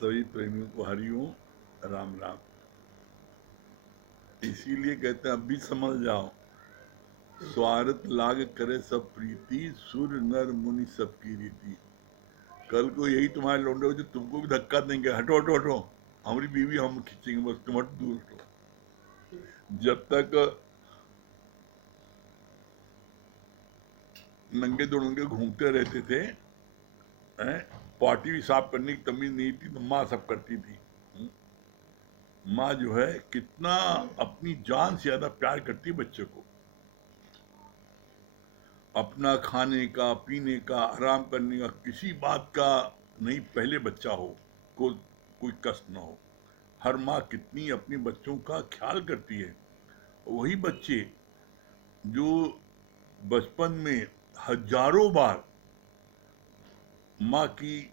सभी प्रेमियों को हरिओम, राम राम। इसीलिए कहते हैं अब भी समझ जाओ, स्वार्थ लाग करे सब प्रीति, सुर नर मुनि सबकी रीति। कल को यही तुम्हारे लौंडे हो जो तुमको भी धक्का देंगे, हटो हटो हटो, हमारी बीवी हम खींचेंगे, बस तुम हट, दूर हटो। जब तक नंगे दो नंगे घूमते रहते थे, पार्टी भी साफ करने की तमीज नहीं थी, तो माँ सब करती थी। माँ जो है कितना अपनी जान से ज्यादा प्यार करती है बच्चे को। अपना खाने का, पीने का, आराम करने का, किसी बात का नहीं, पहले बच्चा हो, कोई कष्ट ना हो। हर माँ कितनी अपने बच्चों का ख्याल करती है। वही बच्चे जो बचपन में हजारों बार माँ की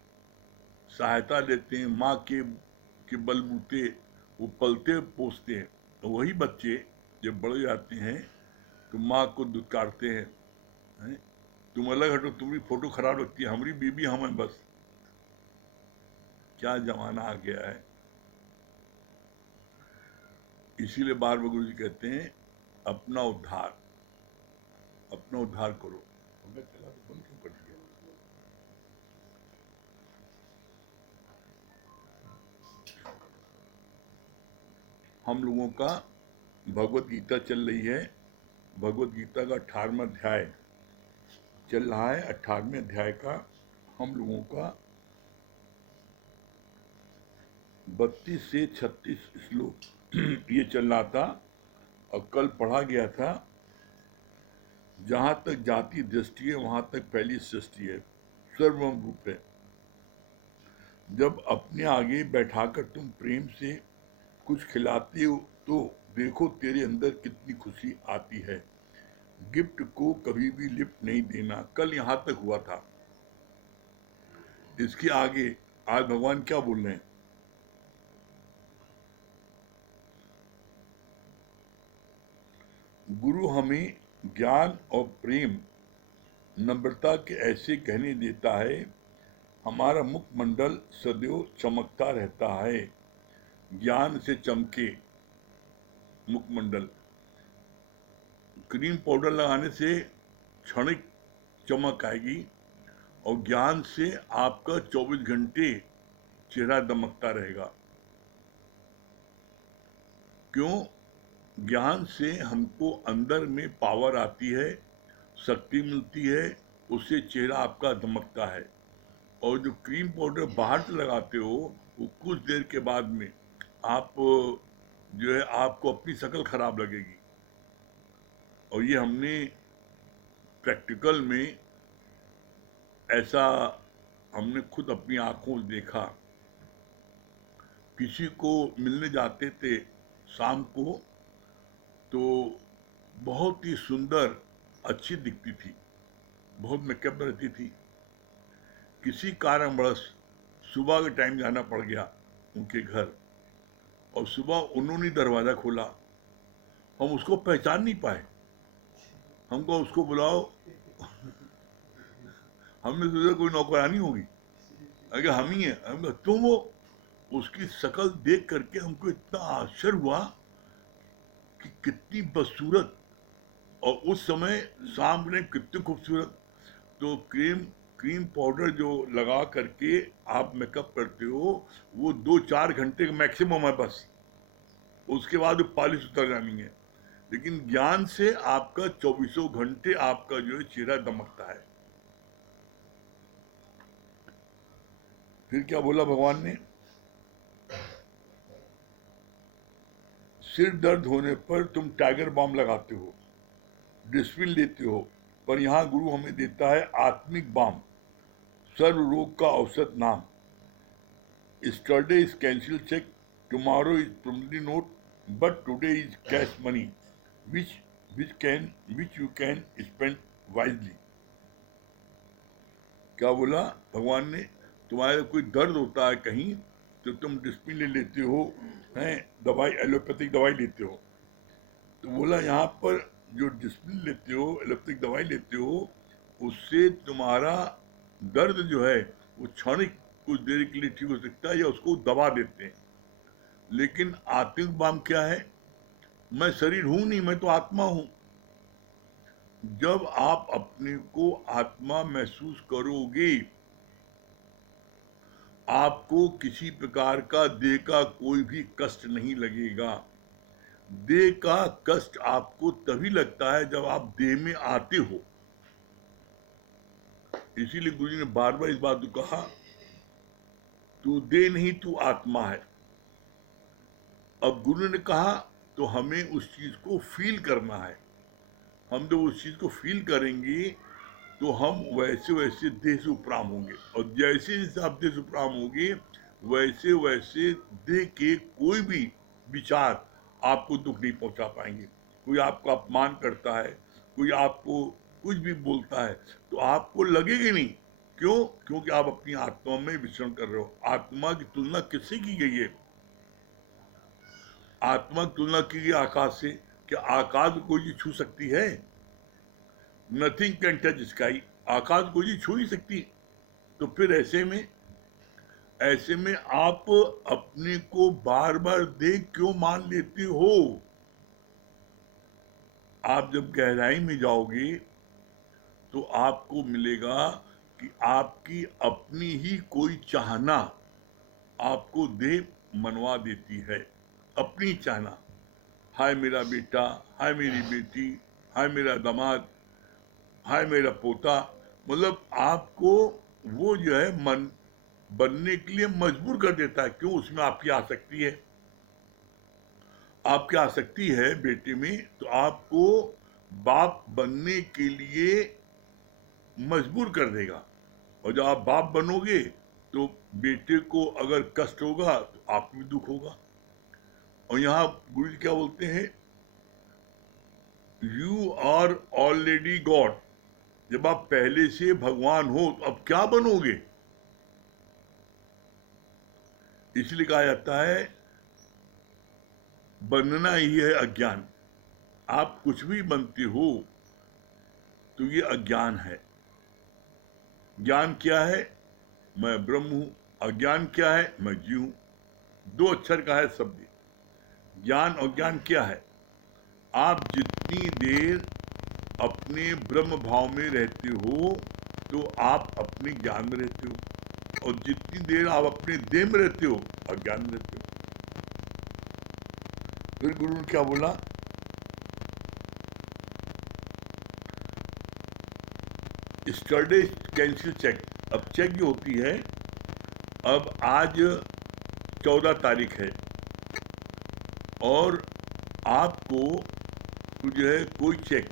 सहायता लेते हैं, माँ के बलबूते वो पलते पोसते हैं, तो वही बच्चे जब बड़े जाते हैं तो माँ को दुत्कारते हैं, तुम अलग हटो, तुम्हारी फोटो खराब लगती है, हमारी बीबी हम हैं बस। क्या जमाना आ गया है। इसीलिए बार बार गुरु जी कहते हैं अपना उद्धार करो। चला तो बंद क्यों कर दिया? हम लोगों का भगवत गीता चल रही है। भगवत गीता का 18वां अध्याय चल रहा है। 18वें अध्याय का हम लोगों का 32 से 36 श्लोक ये चल रहा था, और कल पढ़ा गया था जहां तक जाति दृष्टि है वहां तक पहली सृष्टि है, सर्वम रूप है। जब अपने आगे बैठाकर तुम प्रेम से कुछ खिलाते हो तो देखो तेरे अंदर कितनी खुशी आती है। गिफ्ट को कभी भी लिफ्ट नहीं देना। कल यहां तक हुआ था। इसके आगे आज भगवान क्या बोल रहे हैं? गुरु हमें ज्ञान और प्रेम नम्रता के ऐसे कहने देता है, हमारा मुखमंडल सदैव चमकता रहता है। ज्ञान से चमके मुखमंडल। क्रीम पाउडर लगाने से क्षणिक चमक आएगी, और ज्ञान से आपका 24 घंटे चेहरा दमकता रहेगा। क्यों? ज्ञान से हमको अंदर में पावर आती है, शक्ति मिलती है, उससे चेहरा आपका दमकता है। और जो क्रीम पाउडर बाहर से लगाते हो वो कुछ देर के बाद में आप जो है आपको अपनी शक्ल खराब लगेगी। और ये हमने प्रैक्टिकल में ऐसा हमने खुद अपनी आंखों से देखा। किसी को मिलने जाते थे शाम को तो बहुत ही सुंदर अच्छी दिखती थी, बहुत मेकअप रहती थी। किसी कारणवश सुबह के टाइम जाना पड़ गया उनके घर, और सुबह उन्होंने दरवाजा खोला, हम उसको पहचान नहीं पाए। हमको उसको बुलाओ, हमने सोचा कोई नौकरानी होगी, अगर हम ही है। हम तुम वो, उसकी शक्ल देख करके हमको इतना आश्चर्य हुआ कि कितनी बदसूरत, और उस समय शाम ने कितनी खूबसूरत। तो क्रीम पाउडर जो लगा करके आप मेकअप करते हो वो 2-4 घंटे का मैक्सिमम है बस, उसके बाद पॉलिश उतर जानी है। लेकिन ज्ञान से आपका 24 घंटे आपका जो है चेहरा दमकता है। फिर क्या बोला भगवान ने? सिर दर्द होने पर तुम टाइगर बाम लगाते हो, डिस्पिन लेते हो, पर यहां गुरु हमें देता है आत्मिक बाम, सर्व रोग का औसत नाम। Yesterday is cancel check, tomorrow is promissory note, but today is cash money, which you can spend wisely. क्या बोला भगवान ने? तुम्हारे कोई दर्द होता है कहीं तो तुम डिस्पिन ले लेते हो, हैं दवाई, एलोपैथिक दवाई लेते हो। तो बोला यहाँ पर जो डिस्पिन लेते हो, एलोपैथिक दवाई लेते हो, उससे तुम्हारा दर्द जो है वो क्षणिक कुछ देर के लिए ठीक हो सकता है या उसको दबा देते हैं। लेकिन आत्मिक बाम क्या है? मैं शरीर हूं नहीं, मैं तो आत्मा हूं। जब आप अपने को आत्मा महसूस करोगे, आपको किसी प्रकार का देह का कोई भी कष्ट नहीं लगेगा। देह का कष्ट आपको तभी लगता है जब आप देह में आते हो। इसीलिए गुरु जी ने बार बार इस बात को कहा, तू देह नहीं, तू आत्मा है। अब गुरु ने कहा तो हमें उस चीज को फील करना है। हम जब उस चीज को फील करेंगे तो हम वैसे वैसे देह से उपराम होंगे, और जैसे जैसे आप देह से उपराम होंगे वैसे वैसे देह के कोई भी विचार आपको दुख नहीं पहुंचा पाएंगे। कोई आपका अपमान करता है, कोई आपको कुछ भी बोलता है तो आपको लगेगा नहीं। क्यों? क्योंकि आप अपनी आत्मा में विचरण कर रहे हो। आत्मा की तुलना किससे की गई है? आत्मा की तुलना की गई आकाश से। क्या आकाश को कोई चीज छू सकती है? Nothing can touch sky. आकाश को कोई चीज छू ही सकती। तो फिर ऐसे में आप अपने को बार बार देख क्यों मान लेते हो? आप जब गहराई में जाओगे तो आपको मिलेगा कि आपकी अपनी ही कोई चाहना आपको देह मनवा देती है। अपनी चाहना, हाय मेरा बेटा, हाय मेरी बेटी, हाय मेरा दामाद, हाय मेरा पोता, मतलब आपको वो जो है मन बनने के लिए मजबूर कर देता है। क्यों? उसमें आपकी आसक्ति है। आपकी आसक्ति है बेटे में, तो आपको बाप बनने के लिए मजबूर कर देगा। और जब आप बाप बनोगे तो बेटे को अगर कष्ट होगा तो आपको भी दुख होगा। और यहाँ गुरु जी क्या बोलते हैं? You are already god. जब आप पहले से भगवान हो तो अब क्या बनोगे? इसलिए कहा जाता है बनना ही है अज्ञान। आप कुछ भी बनते हो तो ये अज्ञान है। ज्ञान क्या है? मैं ब्रह्म हूं। अज्ञान क्या है? मैं जीव हूं। दो अक्षर का है शब्द। ज्ञान और ज्ञान क्या है? आप जितनी देर अपने ब्रह्म भाव में रहते हो तो आप अपने ज्ञान में रहते हो, और जितनी देर आप अपने देह में रहते हो अज्ञान में रहते हो। फिर गुरु ने क्या बोला? स्टरडे कैंसिल चेक। अब चेक जो होती है, अब आज 14 तारीख है और आपको जो है कोई चेक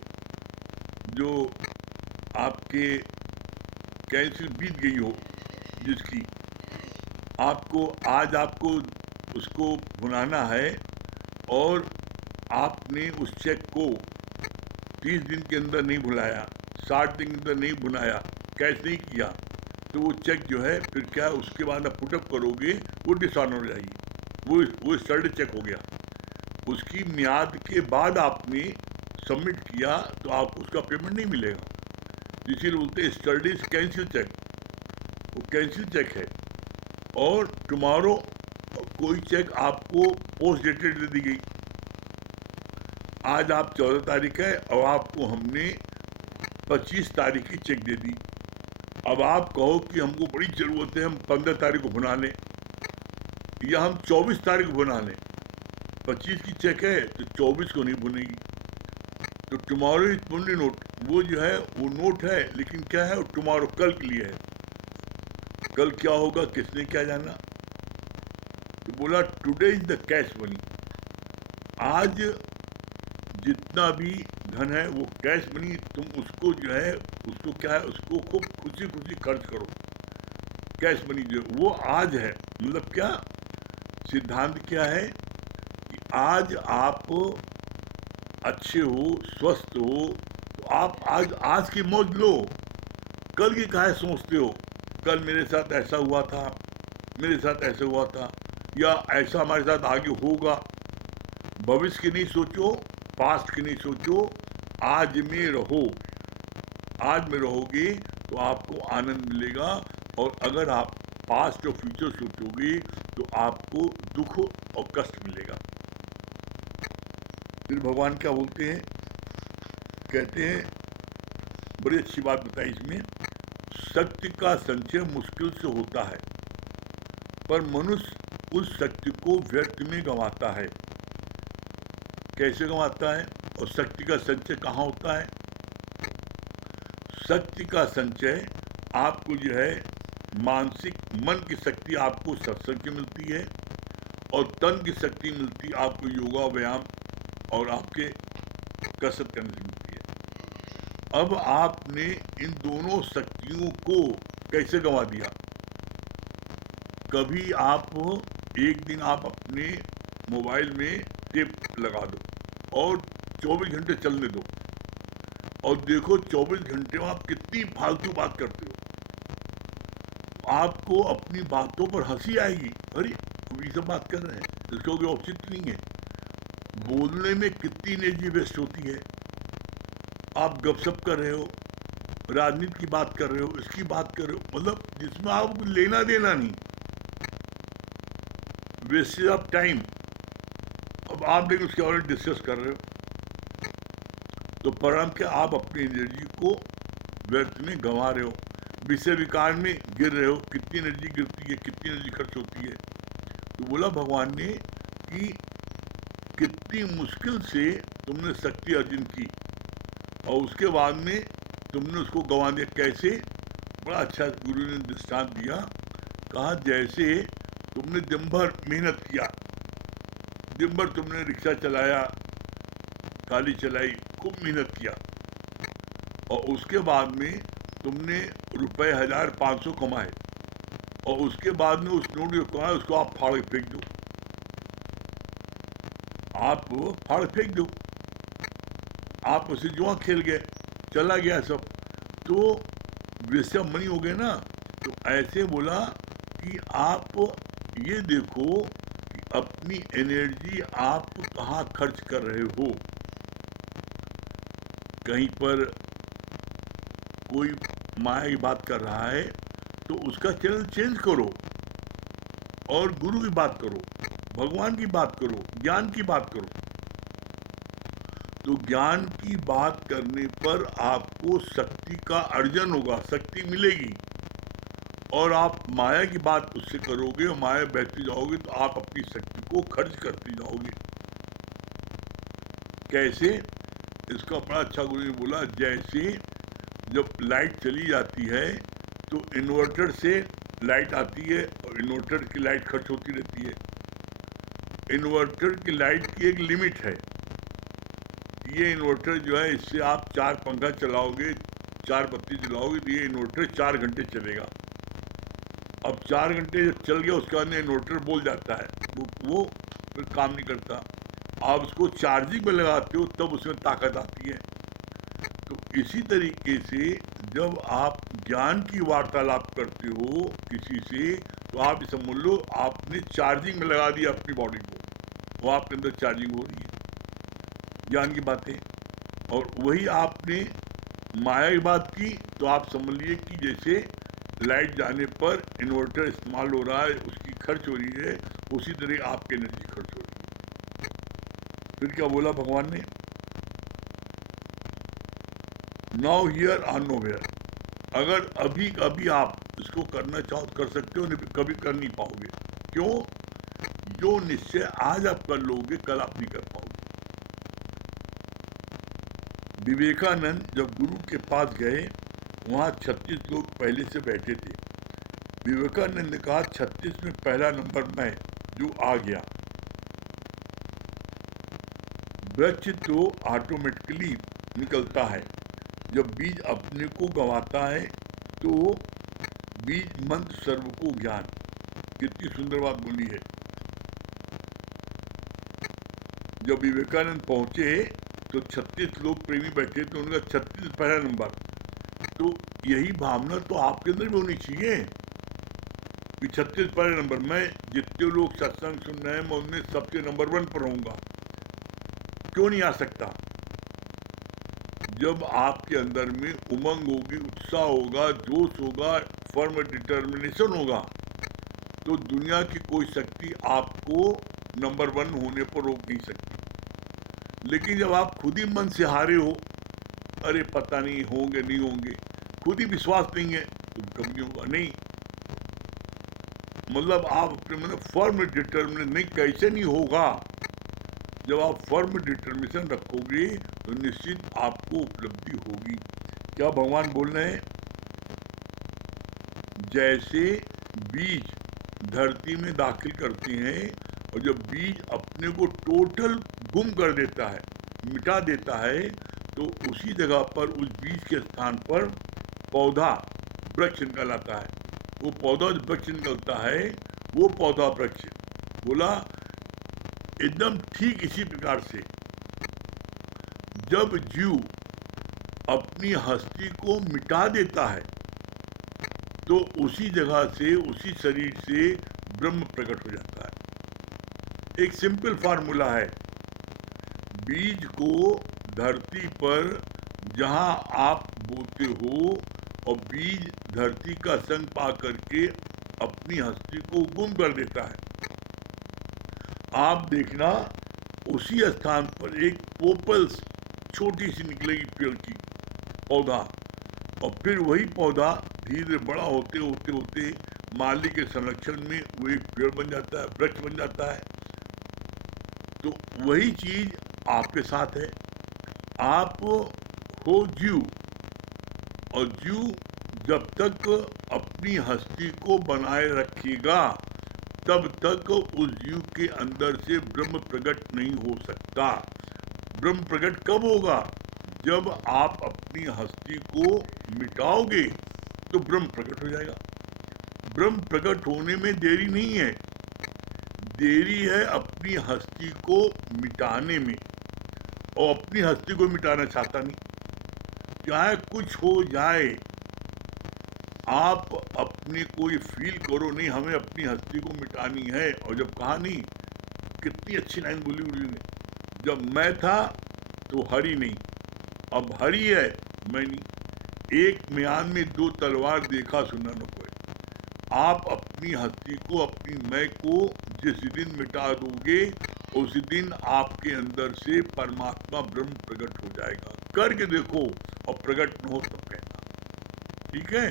जो आपके कैंसिल बीत गई हो, जिसकी आपको उसको भुनाना है, और आपने उस चेक को 30 दिन के अंदर नहीं भुलाया, 60 दिन के अंदर नहीं भुनाया, कैश नहीं किया, तो वो चेक जो है फिर क्या, उसके बाद आप पुटअप करोगे वो डिसऑनर हो जाएगी। वो स्टर्ड चेक हो गया। उसकी मियाद के बाद आपने सबमिट किया तो आपको उसका पेमेंट नहीं मिलेगा। इसीलिए बोलते हैं स्टडीज कैंसिल चेक। वो कैंसिल चेक है। और टुमारो कोई चेक आपको पोस्ट डेटेड दे दी गई। आज आप 14 तारीख है और आपको हमने 25 तारीख की चेक दे दी। अब आप कहो कि हमको बड़ी ज़रूरत है, हम 15 तारीख को भुना लें या हम 24 तारीख को भुना लें। 25 की चेक है तो 24 को नहीं भुनेगी। तो टुमारो इज ओनली नोट, वो जो है वो नोट है, लेकिन क्या है, वो टुमारो कल के लिए है। कल क्या होगा किसने क्या जाना। तो बोला today is the cash money. आज जितना भी धन है वो कैश मनी, तुम उसको जो है उसको क्या है, उसको खूब खुशी खुशी खर्च करो। कैश मनी जो वो आज है, मतलब क्या सिद्धांत क्या है कि आज आप अच्छे हो, स्वस्थ हो, तो आप आज की मौज लो। कल की काहे सोचते हो? कल मेरे साथ ऐसा हुआ था, मेरे साथ ऐसा हुआ था, या ऐसा हमारे साथ आगे होगा। भविष्य की नहीं सोचो, पास्ट की नहीं सोचो, आज में रहो। आज में रहोगे तो आपको आनंद मिलेगा। और अगर आप पास्ट और फ्यूचर सोचोगे तो आपको दुख और कष्ट मिलेगा। फिर भगवान क्या बोलते हैं, कहते हैं, बड़ी अच्छी बात बताई इसमें, शक्ति का संचय मुश्किल से होता है पर मनुष्य उस शक्ति को व्यर्थ में गंवाता है। कैसे गंवाता है और शक्ति का संचय कहाँ होता है? शक्ति का संचय आपको जो है मानसिक मन की शक्ति आपको सत्संग की मिलती है और तन की शक्ति मिलती है आपको योगा व्यायाम और आपके कसरत करने से मिलती है। अब आपने इन दोनों शक्तियों को कैसे गंवा दिया? कभी आप एक दिन आप अपने मोबाइल में टेप लगा दो और 24 घंटे चलने दो और देखो 24 घंटे में आप कितनी फालतू बात करते हो। आपको अपनी बातों पर हंसी आएगी, अरे ये सब बात कर रहे हैं, इसका कोई औचित्य नहीं है। बोलने में कितनी एनर्जी वेस्ट होती है। आप गपशप कर रहे हो, राजनीति की बात कर रहे हो, इसकी बात कर रहे हो, मतलब जिसमें आपको लेना देना नहीं, वेस्टेज ऑफ टाइम। अब आप लेकिन उसके बारे में डिस्कस कर रहे हो तो परिणाम क्या, आप अपनी एनर्जी को व्यर्थ में गंवा रहे हो, विषय विकार में गिर रहे हो। कितनी एनर्जी गिरती है, कितनी एनर्जी खर्च होती है। तो बोला भगवान ने कि कितनी मुश्किल से तुमने शक्ति अर्जन की और उसके बाद में तुमने उसको गंवा दिया। कैसे? बड़ा अच्छा गुरु ने दृष्टांत दिया, कहा जैसे तुमने दिन भर मेहनत किया, दिन भर तुमने रिक्शा चलाया, गाड़ी चलाई, खूब मेहनत किया और उसके बाद में तुमने रुपए 1500 कमाए और उसके बाद में उस नोट जो कमाए उसको आप फाड़ फेंक दो, आप फाड़ फेंक दो, आप उसे जुआ खेल गए, चला गया सब, तो वैसे मनी हो गए ना। तो ऐसे बोला कि आप ये देखो कि अपनी एनर्जी आप कहाँ खर्च कर रहे हो। कहीं पर कोई माया की बात कर रहा है तो उसका चैनल चेंज करो और गुरु की बात करो, भगवान की बात करो, ज्ञान की बात करो। तो ज्ञान की बात करने पर आपको शक्ति का अर्जन होगा, शक्ति मिलेगी और आप माया की बात उससे करोगे और माया बहती जाओगे तो आप अपनी शक्ति को खर्च करते जाओगे। कैसे? इसका बड़ा अच्छा गुरु ने बोला, जैसे जब लाइट चली जाती है तो इन्वर्टर से लाइट आती है और इन्वर्टर की लाइट खर्च होती रहती है। इन्वर्टर की लाइट की एक लिमिट है। ये इन्वर्टर जो है, इससे आप 4 पंखा चलाओगे, 4 बत्ती जलाओगे तो ये इन्वर्टर 4 घंटे चलेगा। अब 4 घंटे जब चल गया उसके बाद इन्वर्टर बोल जाता है, वो फिर काम नहीं करता। आप उसको चार्जिंग में लगाते हो तब उसमें ताकत आती है। तो इसी तरीके से जब आप ज्ञान की वार्तालाप करते हो किसी से तो आप समझ लो आपने चार्जिंग में लगा दिया अपनी बॉडी को, वो आपके अंदर चार्जिंग हो रही है ज्ञान की बातें। और वही आपने माया की बात की तो आप समझ लीजिए कि जैसे लाइट जाने पर इन्वर्टर इस्तेमाल हो रहा है, उसकी खर्च हो रही है, उसी तरह आपकी एनर्जी खर्च हो रही है। फिर क्या बोला भगवान ने, नाउ हियर और नो वेयर। अगर अभी कभी आप इसको करना चाहो तो कर सकते हो, नहीं कभी कर नहीं पाओगे। क्यों? जो निश्चय आज आप कर लोगे कल आप नहीं कर पाओगे। विवेकानंद जब गुरु के पास गए, वहाँ 36 लोग पहले से बैठे थे। विवेकानंद ने कहा 36 में पहला नंबर मैं जो आ गया। वृक्ष तो ऑटोमेटिकली निकलता है, जब बीज अपने को गंवाता है तो बीज मंत्र सर्व को ज्ञान। कितनी सुंदर बात बोली है। जब विवेकानंद पहुंचे तो 36 लोग प्रेमी बैठे थे, उनका 36 पहला नंबर। तो यही भावना तो आपके अंदर भी होनी चाहिए कि 36 पहला नंबर। मैं जितने लोग सत्संग सुन रहे हैं मैं उनमें सबसे नंबर 1 पर रहूंगा। क्यों नहीं आ सकता? जब आपके अंदर में उमंग होगी, उत्साह होगा, जोश होगा, फर्म डिटर्मिनेशन होगा तो दुनिया की कोई शक्ति आपको नंबर 1 होने पर रोक नहीं सकती। लेकिन जब आप खुद ही मन से हारे हो, अरे पता नहीं होंगे नहीं होंगे, खुद ही विश्वास नहीं है, तो कभी नहीं होगा। नहीं, मतलब आप अपने मन फर्म डिटर्मिनेशन नहीं, कैसे नहीं होगा। जब आप फर्म डिटर्मिनेशन रखोगे तो निश्चित आपको उपलब्धि होगी। क्या भगवान बोल रहे हैं? जैसे बीज धरती में दाखिल करते हैं और जब बीज अपने को टोटल गुम कर देता है, मिटा देता है, तो उसी जगह पर उस बीज के स्थान पर पौधा वृक्ष निकल आता है। वो पौधा वृक्ष निकलता है, वो पौधा वृक्ष। बोला एकदम ठीक इसी प्रकार से जब जीव अपनी हस्ती को मिटा देता है तो उसी जगह से, उसी शरीर से ब्रह्म प्रकट हो जाता है। एक सिंपल फार्मूला है, बीज को धरती पर जहां आप बोते हो और बीज धरती का संग पा करके अपनी हस्ती को गुम कर देता है। आप देखना उसी स्थान पर एक पोपल्स छोटी सी निकलेगी पेड़ की पौधा, और फिर वही पौधा धीरे बड़ा होते होते होते माली के संरक्षण में वो एक पेड़ बन जाता है, वृक्ष बन जाता है। तो वही चीज आपके साथ है। आप हो जीव, और जीव जब तक अपनी हस्ती को बनाए रखेगा तब तक उस जीव के अंदर से ब्रह्म प्रकट नहीं हो सकता। ब्रह्म प्रकट कब होगा? जब आप अपनी हस्ती को मिटाओगे तो ब्रह्म प्रकट हो जाएगा। ब्रह्म प्रकट होने में देरी नहीं है, देरी है अपनी हस्ती को मिटाने में। और अपनी हस्ती को मिटाना चाहता नहीं। चाहे कुछ हो जाए, आप अपने को ये फील करो, नहीं हमें अपनी हस्ती को मिटानी है। और जब कहा नहीं, कितनी अच्छी लाइन बोली उर्दू ने, जब मैं था तो हरि नहीं, अब हरि है मैं नहीं। एक म्यान में दो तलवार देखा सुना न कोई। आप अपनी हस्ती को, अपनी मैं को जिस दिन मिटा दोगे उस दिन आपके अंदर से परमात्मा ब्रह्म प्रकट हो जाएगा। करके देखो, और प्रकट न हो तब कहना। ठीक है?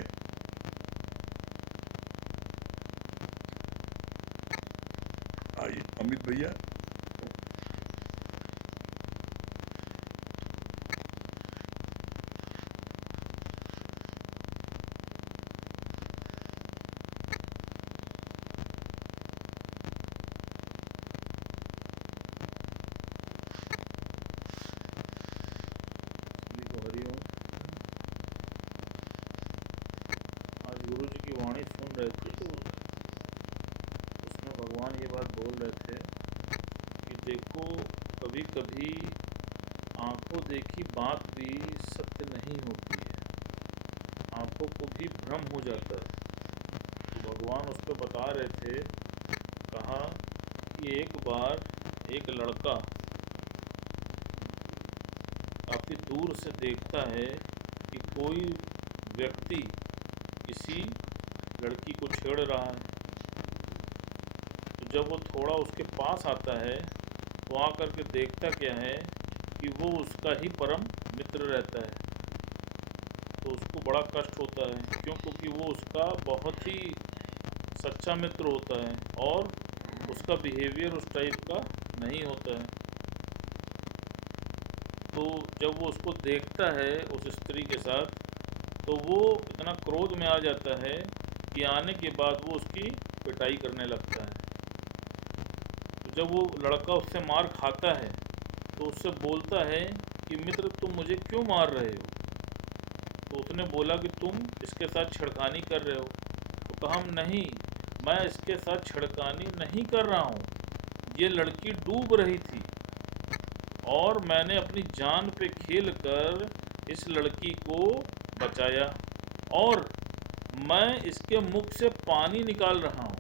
आइए अमित भैया। हरिओम। आज गुरु जी की वाणी सुन रहे थे तो उसमें भगवान ये बात बोल रहे थे कि देखो, कभी कभी आंखों देखी बात भी सत्य नहीं होती है, आंखों को भी भ्रम हो जाता है। तो भगवान उस पर बता रहे थे, कहा कि एक बार एक लड़का काफ़ी दूर से देखता है कि कोई व्यक्ति किसी लड़की को छेड़ रहा है। तो जब वो थोड़ा उसके पास आता है तो आकर के देखता क्या है कि वो उसका ही परम मित्र रहता है। तो उसको बड़ा कष्ट होता है, क्यों? क्योंकि वो उसका बहुत ही सच्चा मित्र होता है और उसका बिहेवियर उस टाइप का नहीं होता है। तो जब वो उसको देखता है उस स्त्री के साथ, तो वो इतना क्रोध में आ जाता है कि आने के बाद वो उसकी पिटाई करने लगता है। तो जब वो लड़का उससे मार खाता है तो उससे बोलता है कि मित्र, तुम मुझे क्यों मार रहे हो? तो उसने बोला कि तुम इसके साथ छेड़खानी कर रहे हो। तो कहा, नहीं, मैं इसके साथ छेड़खानी नहीं कर रहा हूँ, ये लड़की डूब रही थी और मैंने अपनी जान पे खेल कर इस लड़की को बचाया और मैं इसके मुख से पानी निकाल रहा हूँ,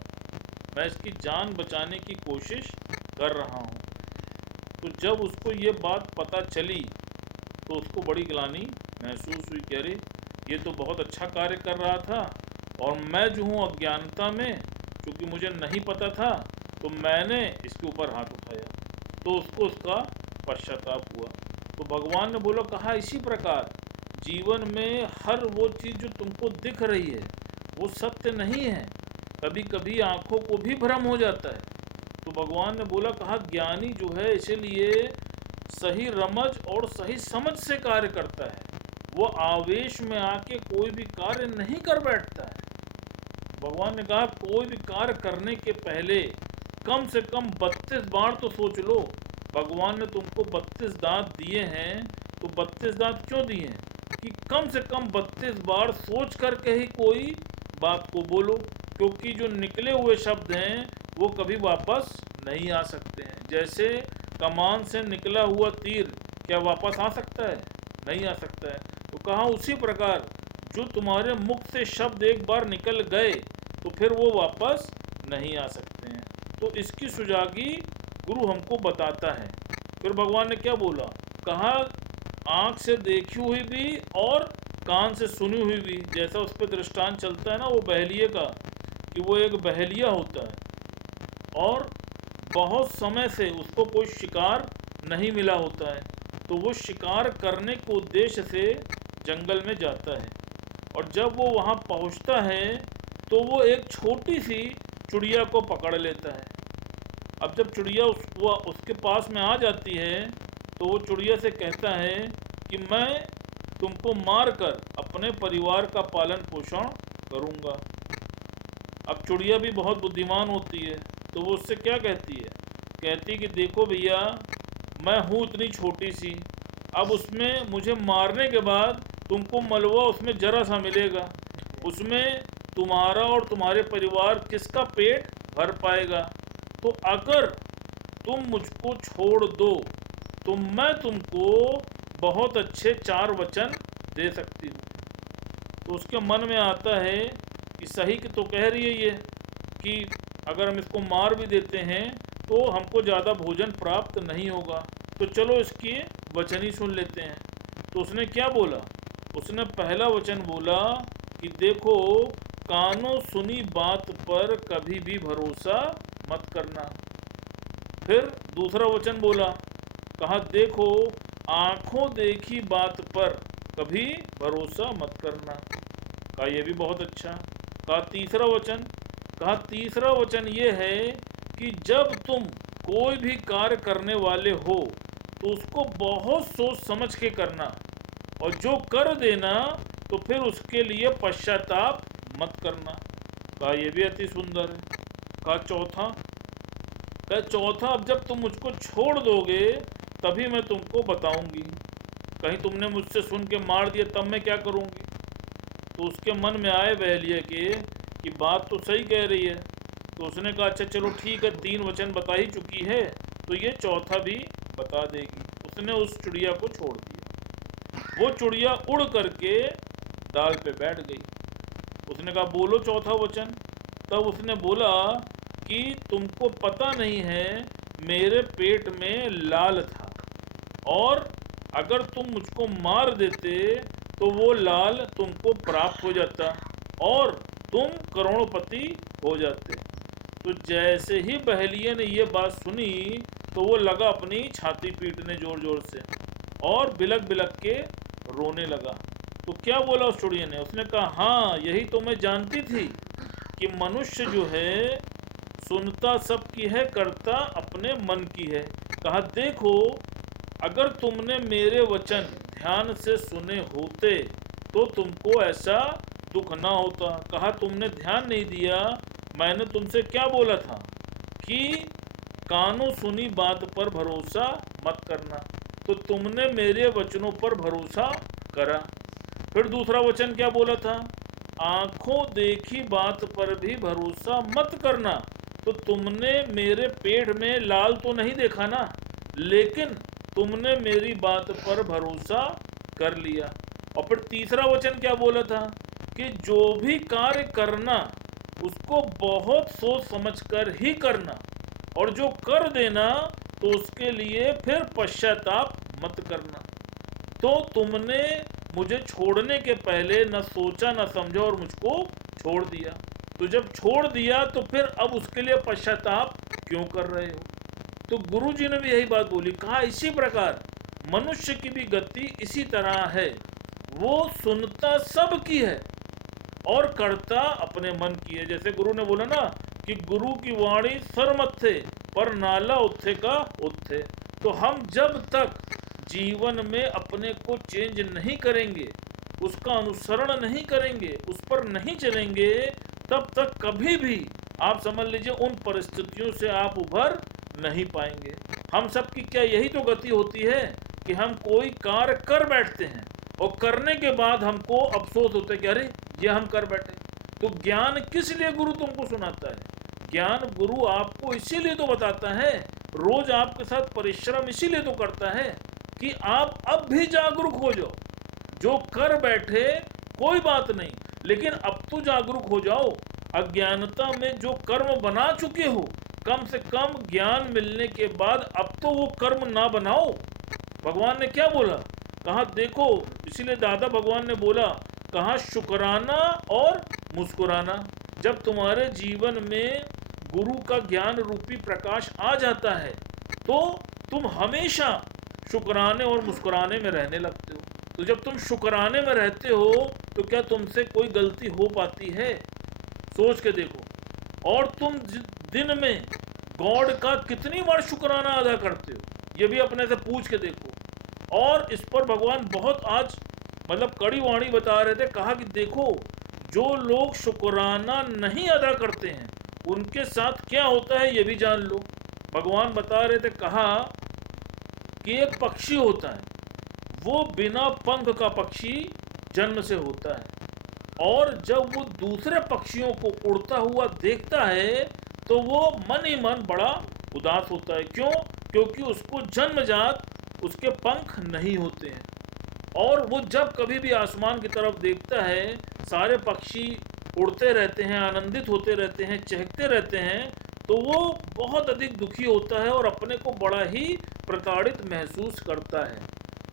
मैं इसकी जान बचाने की कोशिश कर रहा हूँ। तो जब उसको ये बात पता चली तो उसको बड़ी ग्लानि महसूस हुई कि अरे, ये तो बहुत अच्छा कार्य कर रहा था और मैं जो हूँ अज्ञानता में क्योंकि मुझे नहीं पता था तो मैंने इसके ऊपर हाथ उठाया, तो उसको उसका पश्चाताप हुआ। तो भगवान ने बोला, कहा इसी प्रकार जीवन में हर वो चीज़ जो तुमको दिख रही है वो सत्य नहीं है, कभी कभी आँखों को भी भ्रम हो जाता है। तो भगवान ने बोला, कहा ज्ञानी जो है इसीलिए सही रमझ और सही समझ से कार्य करता है, वो आवेश में आके कोई भी कार्य नहीं कर बैठता है। भगवान ने कहा कोई भी कार्य करने के पहले कम से कम 32 बार तो सोच लो। भगवान ने तुमको 32 दांत दिए हैं, तो 32 दांत क्यों दिए हैं? कि कम से कम 32 बार सोच करके ही कोई बात को बोलो, क्योंकि जो निकले हुए शब्द हैं वो कभी वापस नहीं आ सकते हैं। जैसे कमान से निकला हुआ तीर क्या वापस आ सकता है? नहीं आ सकता है। तो कहा उसी प्रकार जो तुम्हारे मुख से शब्द एक बार निकल गए तो फिर वो वापस नहीं आ सकते हैं। तो इसकी सुजागी गुरु हमको बताता है। फिर भगवान ने क्या बोला? कहा आँख से देखी हुई भी और कान से सुनी हुई भी। जैसा उस पर दृष्टांत चलता है ना वो बहेलिए का, कि वो एक बहेलिया होता है और बहुत समय से उसको कोई शिकार नहीं मिला होता है, तो वो शिकार करने के उद्देश्य से जंगल में जाता है, और जब वो वहाँ पहुँचता है तो वो एक छोटी सी चिड़िया को पकड़ लेता है। अब जब चिड़िया उसके पास में आ जाती है तो वो चिड़िया से कहता है कि मैं तुमको मार कर अपने परिवार का पालन पोषण करूँगा। अब चिड़िया भी बहुत बुद्धिमान होती है, तो वो उससे क्या कहती है? कहती कि देखो भैया, मैं हूँ इतनी छोटी सी, अब उसमें मुझे मारने के बाद तुमको मलबा उसमें जरा सा मिलेगा, उसमें तुम्हारा और तुम्हारे परिवार किसका पेट भर पाएगा? तो अगर तुम मुझको छोड़ दो तो मैं तुमको बहुत अच्छे 4 वचन दे सकती हूँ। तो उसके मन में आता है कि सही तो कह रही है ये, कि अगर हम इसको मार भी देते हैं तो हमको ज़्यादा भोजन प्राप्त नहीं होगा, तो चलो इसके वचन ही सुन लेते हैं। तो उसने क्या बोला? उसने पहला वचन बोला कि देखो, कानों सुनी बात पर कभी भी भरोसा मत करना। फिर दूसरा वचन बोला, कहा देखो, आँखों देखी बात पर कभी भरोसा मत करना। कहा ये भी बहुत अच्छा। कहा तीसरा वचन, कहा तीसरा वचन ये है कि जब तुम कोई भी कार्य करने वाले हो तो उसको बहुत सोच समझ के करना, और जो कर देना तो फिर उसके लिए पश्चाताप मत करना। कहा ये भी अति सुंदर है। कहा चौथा, कहा चौथा, अब जब तुम मुझको छोड़ दोगे तभी मैं तुमको बताऊंगी, कहीं तुमने मुझसे सुन के मार दिया तब मैं क्या करूंगी? तो उसके मन में आए बहेलिया के कि बात तो सही कह रही है। तो उसने कहा अच्छा चलो ठीक है, 3 वचन बता ही चुकी है तो ये चौथा भी बता देगी। उसने उस चिड़िया को छोड़ दिया। वो चिड़िया उड़ करके डाल पे बैठ गई। उसने कहा बोलो चौथा वचन। तब उसने बोला कि तुमको पता नहीं है मेरे पेट में लाल था, और अगर तुम मुझको मार देते तो वो लाल तुमको प्राप्त हो जाता और तुम करोड़पति हो जाते। तो जैसे ही बहेलिये ने ये बात सुनी तो वो लगा अपनी छाती पीटने जोर जोर से और बिलक बिलक के रोने लगा। तो क्या बोला उस चिड़िया ने? उसने कहा हाँ, यही तो मैं जानती थी कि मनुष्य जो है सुनता सबकी है, करता अपने मन की है। कहा देखो, अगर तुमने मेरे वचन ध्यान से सुने होते तो तुमको ऐसा दुख ना होता। कहा तुमने ध्यान नहीं दिया। मैंने तुमसे क्या बोला था कि कानों सुनी बात पर भरोसा मत करना, तो तुमने मेरे वचनों पर भरोसा करा। फिर दूसरा वचन क्या बोला था? आंखों देखी बात पर भी भरोसा मत करना, तो तुमने मेरे पेट में लाल तो नहीं देखा ना, लेकिन तुमने मेरी बात पर भरोसा कर लिया। और फिर तीसरा वचन क्या बोला था कि जो भी कार्य करना उसको बहुत सोच समझकर ही करना, और जो कर देना तो उसके लिए फिर पश्चाताप मत करना। तो तुमने मुझे छोड़ने के पहले न सोचा न समझा और मुझको छोड़ दिया। तो जब छोड़ दिया तो फिर अब उसके लिए पश्चाताप क्यों कर रहे हो? तो गुरु जी ने भी यही बात बोली, कहा इसी प्रकार मनुष्य की भी गति इसी तरह है, वो सुनता सब की है और करता अपने मन की है। जैसे गुरु ने बोला ना कि गुरु की वाणी सर मत्थे पर नाला उत्थे का उत्थे। तो हम जब तक जीवन में अपने को चेंज नहीं करेंगे, उसका अनुसरण नहीं करेंगे, उस पर नहीं चलेंगे, तब तक कभी भी आप समझ लीजिए उन परिस्थितियों से आप उभर नहीं पाएंगे। हम सब की क्या यही तो गति होती है कि हम कोई कार्य कर बैठते हैं और करने के बाद हमको अफसोस होता है कि अरे ये हम कर बैठे। तो ज्ञान किस लिए गुरु तुमको सुनाता है? ज्ञान गुरु आपको इसीलिए तो बताता है, रोज आपके साथ परिश्रम इसीलिए तो करता है कि आप अब भी जागरूक हो जाओ। जो कर बैठे कोई बात नहीं, लेकिन अब तो जागरूक हो जाओ। अज्ञानता में जो कर्म बना चुके हो, कम से कम ज्ञान मिलने के बाद अब तो वो कर्म ना बनाओ। भगवान ने क्या बोला? कहा देखो, इसीलिए दादा भगवान ने बोला, कहा शुक्राना और मुस्कुराना। जब तुम्हारे जीवन में गुरु का ज्ञान रूपी प्रकाश आ जाता है तो तुम हमेशा शुक्राने और मुस्कुराने में रहने लगते हो। तो जब तुम शुक्राने में रहते हो तो क्या तुमसे कोई गलती हो पाती है? सोच के देखो। और तुम दिन में गॉड का कितनी बार शुक्राना अदा करते हो, ये भी अपने से पूछ के देखो। और इस पर भगवान बहुत आज मतलब कड़ी वाणी बता रहे थे। कहा कि देखो, जो लोग शुक्राना नहीं अदा करते हैं उनके साथ क्या होता है ये भी जान लो। भगवान बता रहे थे, कहा कि एक पक्षी होता है, वो बिना पंख का पक्षी जन्म से होता है, और जब वो दूसरे पक्षियों को उड़ता हुआ देखता है तो वो मन ही मन बड़ा उदास होता है। क्यों? क्योंकि उसको जन्मजात उसके पंख नहीं होते हैं। और वो जब कभी भी आसमान की तरफ देखता है, सारे पक्षी उड़ते रहते हैं, आनंदित होते रहते हैं, चहकते रहते हैं, तो वो बहुत अधिक दुखी होता है और अपने को बड़ा ही प्रताड़ित महसूस करता है।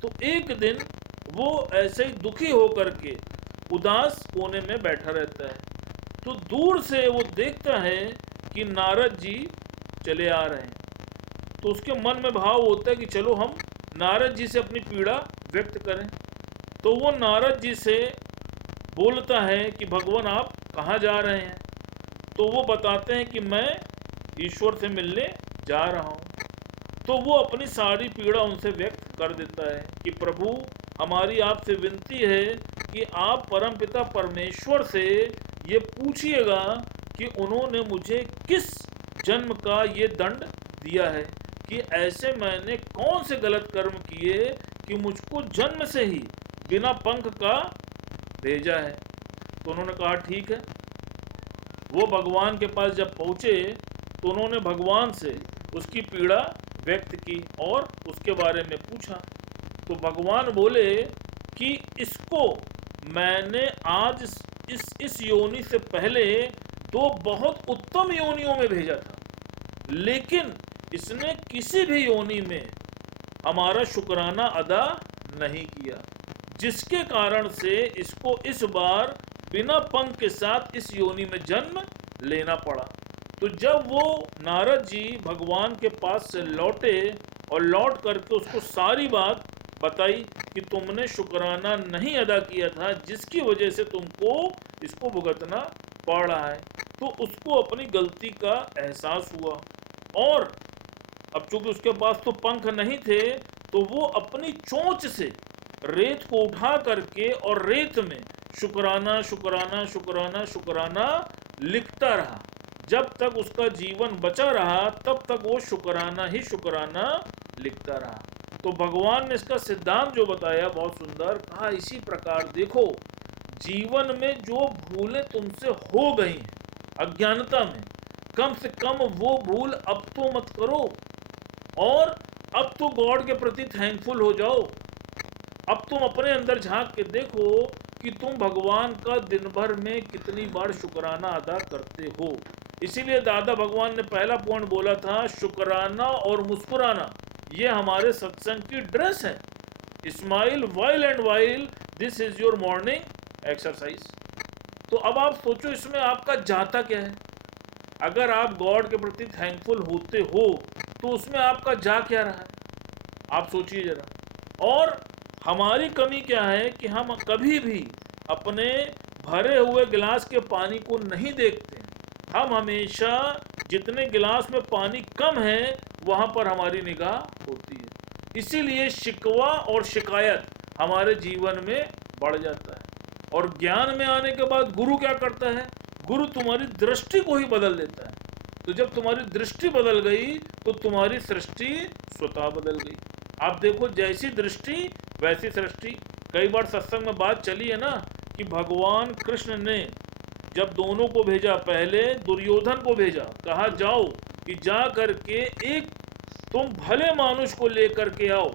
तो एक दिन वो ऐसे ही दुखी होकर के उदास कोने में बैठा रहता है। तो दूर से वो देखता है कि नारद जी चले आ रहे हैं। तो उसके मन में भाव होता है कि चलो हम नारद जी से अपनी पीड़ा व्यक्त करें। तो वो नारद जी से बोलता है कि भगवान आप कहाँ जा रहे हैं? तो वो बताते हैं कि मैं ईश्वर से मिलने जा रहा हूँ। तो वो अपनी सारी पीड़ा उनसे व्यक्त कर देता है कि प्रभु, हमारी आपसे विनती है कि आप परमपिता परमेश्वर से ये पूछिएगा कि उन्होंने मुझे किस जन्म का ये दंड दिया है, कि ऐसे मैंने कौन से गलत कर्म किए कि मुझको जन्म से ही बिना पंख का भेजा है। तो उन्होंने कहा ठीक है। वो भगवान के पास जब पहुँचे तो उन्होंने भगवान से उसकी पीड़ा व्यक्त की और उसके बारे में पूछा। तो भगवान बोले कि इसको मैंने आज इस योनि से पहले दो बहुत उत्तम योनियों में भेजा था, लेकिन इसने किसी भी योनि में हमारा शुक्राना अदा नहीं किया, जिसके कारण से इसको इस बार बिना पंख के साथ इस योनि में जन्म लेना पड़ा। तो जब वो नारद जी भगवान के पास से लौटे और लौट करके उसको सारी बात बताई कि तुमने शुक्राना नहीं अदा किया था, जिसकी वजह से तुमको इसको भुगतना पड़ रहा है, तो उसको अपनी गलती का एहसास हुआ। और अब चूंकि उसके पास तो पंख नहीं थे, तो वो अपनी चोंच से रेत को उठा करके और रेत में शुक्राना शुक्राना शुक्राना शुक्राना लिखता रहा। जब तक उसका जीवन बचा रहा तब तक वो शुक्राना ही शुक्राना लिखता रहा। तो भगवान ने इसका सिद्धांत जो बताया बहुत सुंदर, कहा इसी प्रकार देखो, जीवन में जो भूलें तुमसे हो गई हैं अज्ञानता में, कम से कम वो भूल अब तो मत करो, और अब तो गॉड के प्रति थैंकफुल हो जाओ। अब तुम अपने अंदर झांक के देखो कि तुम भगवान का दिन भर में कितनी बार शुक्राना अदा करते हो। इसीलिए दादा भगवान ने पहला पॉइंट बोला था, शुक्राना और मुस्कुराना ये हमारे सत्संग की ड्रेस है। Smile while and while, this is your morning exercise. तो अब आप सोचो इसमें आपका जाता क्या है। अगर आप गॉड के प्रति थैंकफुल होते हो तो उसमें आपका जा क्या रहा है, आप सोचिए जरा। और हमारी कमी क्या है कि हम कभी भी अपने भरे हुए गिलास के पानी को नहीं देखते। हम हमेशा जितने गिलास में पानी कम है वहां पर हमारी निगाह होती है। इसीलिए शिकवा और शिकायत हमारे जीवन में बढ़ जाता है। और ज्ञान में आने के बाद गुरु क्या करता है, गुरु तुम्हारी दृष्टि को ही बदल देता है। तो जब तुम्हारी दृष्टि बदल गई तो तुम्हारी सृष्टि स्वतः बदल गई। आप देखो, जैसी दृष्टि वैसी सृष्टि। कई बार सत्संग में बात चली है ना कि भगवान कृष्ण ने जब दोनों को भेजा, पहले दुर्योधन को भेजा, कहा जाओ कि जा करके एक तुम भले मानुष को लेकर के आओ।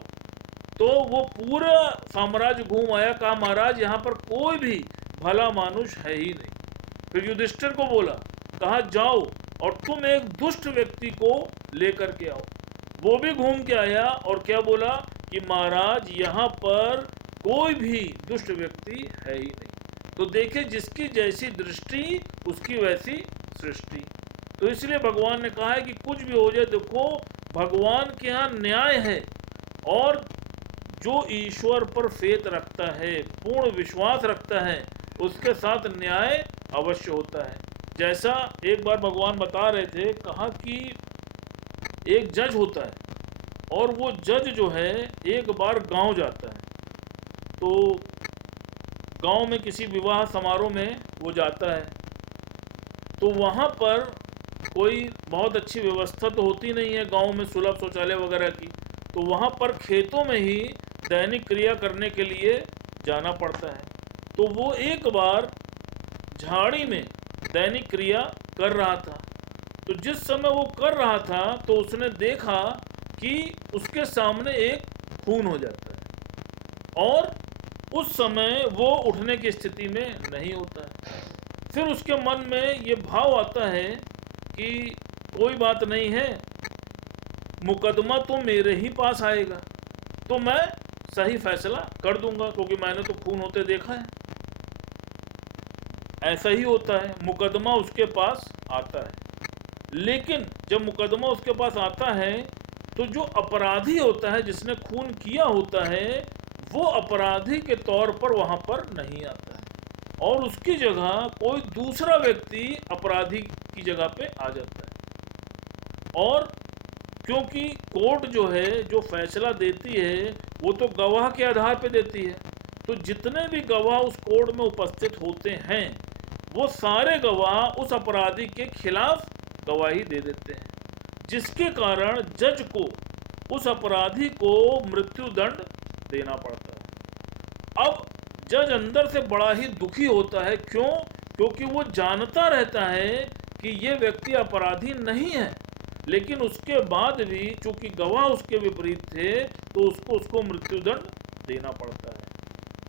तो वो पूरा साम्राज्य घूम आया, कहा महाराज यहाँ पर कोई भी भला मानुष है ही नहीं। फिर युधिष्ठिर को बोला, कहा जाओ और तुम एक दुष्ट व्यक्ति को लेकर के आओ। वो भी घूम के आया और क्या बोला कि महाराज यहाँ पर कोई भी दुष्ट व्यक्ति है ही नहीं। तो देखिए, जिसकी जैसी दृष्टि उसकी वैसी सृष्टि। तो इसलिए भगवान ने कहा है कि कुछ भी हो जाए, देखो भगवान के यहाँ न्याय है। और जो ईश्वर पर फेथ रखता है, पूर्ण विश्वास रखता है, उसके साथ न्याय अवश्य होता है। जैसा एक बार भगवान बता रहे थे, कहा कि एक जज होता है और वो जज जो है एक बार गांव जाता है। तो गांव में किसी विवाह समारोह में वो जाता है। तो वहाँ पर कोई बहुत अच्छी व्यवस्था तो होती नहीं है गांव में, सुलभ शौचालय वगैरह की। तो वहाँ पर खेतों में ही दैनिक क्रिया करने के लिए जाना पड़ता है। तो वो एक बार झाड़ी में दैनिक क्रिया कर रहा था। तो जिस समय वो कर रहा था तो उसने देखा कि उसके सामने एक खून हो जाता है और उस समय वो उठने की स्थिति में नहीं होता है। फिर उसके मन में ये भाव आता है कि कोई बात नहीं है, मुकदमा तो मेरे ही पास आएगा, तो मैं सही फैसला कर दूंगा, क्योंकि मैंने तो खून होते देखा है। ऐसा ही होता है, मुकदमा उसके पास आता है। लेकिन जब मुकदमा उसके पास आता है तो जो अपराधी होता है, जिसने खून किया होता है, वो अपराधी के तौर पर वहां पर नहीं आता है और उसकी जगह कोई दूसरा व्यक्ति अपराधी की जगह पे आ जाता है। और क्योंकि कोर्ट जो है जो फैसला देती है वो तो गवाह के आधार पे देती है, तो जितने भी गवाह उस कोर्ट में उपस्थित होते हैं वो सारे गवाह उस अपराधी के खिलाफ गवाही दे देते हैं, जिसके कारण जज को उस अपराधी को मृत्युदंड देना पड़ता है। अब जज अंदर से बड़ा ही दुखी होता है। क्यों? क्योंकि वो जानता रहता है कि ये व्यक्ति अपराधी नहीं है, लेकिन उसके बाद भी चूंकि गवाह उसके विपरीत थे तो उसको मृत्युदंड देना पड़ता है।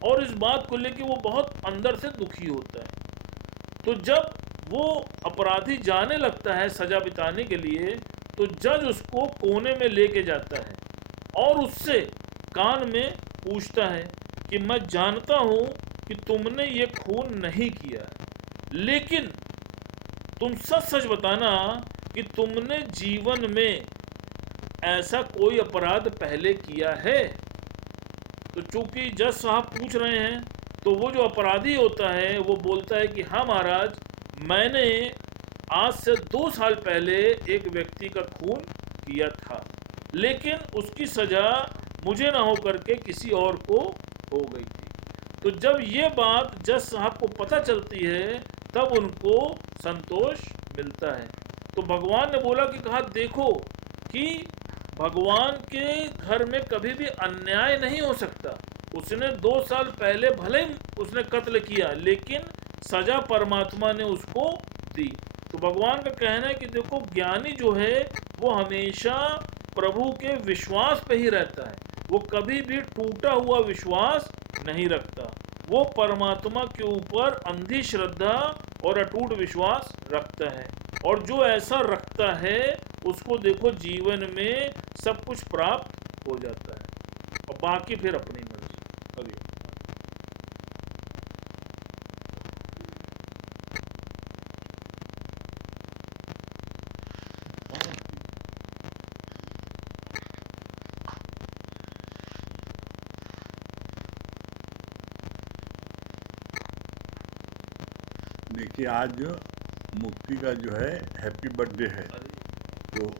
और इस बात को लेकर वो बहुत अंदर से दुखी होता है। तो जब वो अपराधी जाने लगता है सजा बिताने के लिए, तो जज उसको कोने में लेके जाता है और उससे कान में पूछता है कि मैं जानता हूं कि तुमने ये खून नहीं किया, लेकिन तुम सच सच बताना कि तुमने जीवन में ऐसा कोई अपराध पहले किया है। तो चूंकि जज साहब पूछ रहे हैं तो वो जो अपराधी होता है वो बोलता है कि हाँ महाराज, मैंने आज से 2 साल पहले एक व्यक्ति का खून किया था, लेकिन उसकी सजा मुझे ना होकर के किसी और को हो गई थी। तो जब ये बात जज साहब को पता चलती है तब उनको संतोष मिलता है। तो भगवान ने बोला कि कहा देखो कि भगवान के घर में कभी भी अन्याय नहीं हो सकता। उसने 2 साल पहले भले ही उसने कत्ल किया, लेकिन सजा परमात्मा ने उसको दी। तो भगवान का कहना है कि देखो, ज्ञानी जो है वो हमेशा प्रभु के विश्वास पे ही रहता है, वो कभी भी टूटा हुआ विश्वास नहीं रखता। वो परमात्मा के ऊपर अंधी श्रद्धा और अटूट विश्वास रखता है। और जो ऐसा रखता है उसको देखो जीवन में सब कुछ प्राप्त हो जाता है और बाकी फिर अपनी मर्जी। देखिए आज मुक्ति का जो है हैप्पी बर्थडे है, अरे तो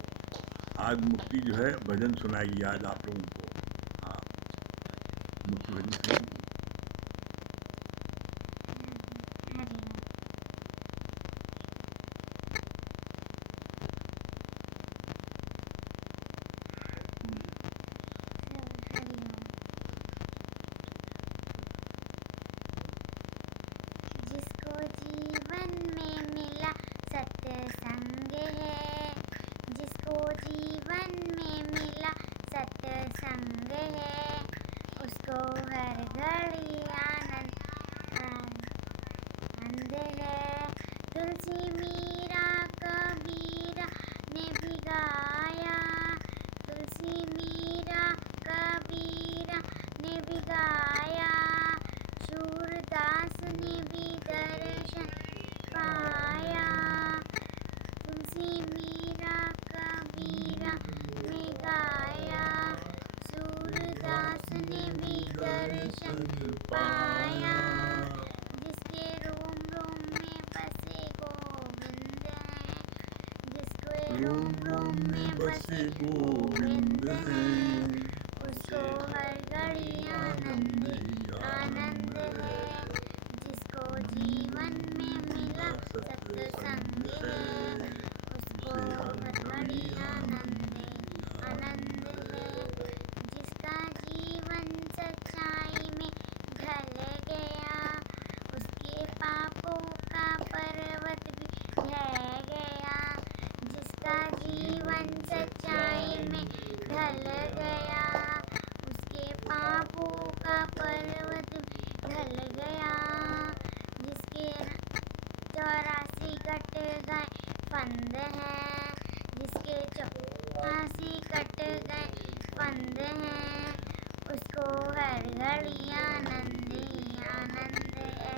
आज मुक्ति जो है भजन सुनाएगी आज आप लोगों को। हाँ, मुक्ति भजन सुनाएगी। जिसको जीवन में मिला सत्संग है, जिसको जीवन में मिला सत्संग है, उसको हर घड़ी आनंद है। तुलसी मीरा कबीरा ने भी गाया, तुलसी मीरा कबीरा ने भी गाया, सूरदास ने भी दर्शन पाया। तुलसी मीरा कबीरा ने गाया, सूरदास ने भी दर्शन पाया। जिसके रोम रोम में बसे गोविंद है, जिसके रोम रोम में बसे गोविंद है, उसको हर घड़ी आनंद आनंद है। जिसको जीवन में मिला सत्संग है, उसको हर घड़ी आनंद आनंद है। जिसका जीवन सच्चाई में ढल गया, उसके पापों का पर्वत भी ढह गया। जिसका जीवन सच्चाई में ढल गया, उसके पापों का पर्वत ढल गया। जिसके 84 कट गए फंद हैं, जिसके 84 कट गए फंद हैं, उसको हर घड़ी आनंद ही आनंद है।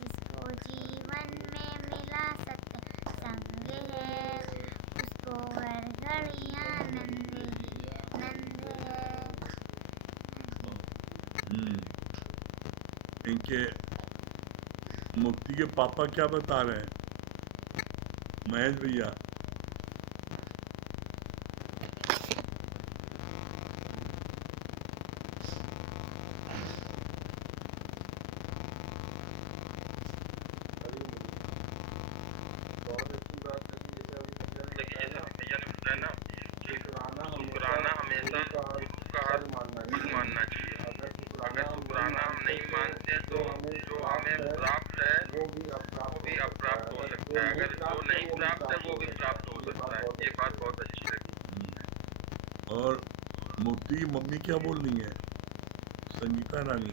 जिसको जीवन में मिला सत्संग है, उसको हर घड़ी आनंद ही आनंद है। इनके मुक्ति के पापा क्या बता रहे हैं महेश भैया? शुक्राना हमेशा गुरु का हर मानना चाहिए। अगर शुक्राना हम नहीं मानते तो जो हमें प्राप्त है वो भी अप्राप्त हो सकता है, अगर जो नहीं प्राप्त है वो भी प्राप्त हो सकता है। ये बात बहुत अच्छी लगी। और मुक्ति की मम्मी क्या बोल रही है, संगीता रानी?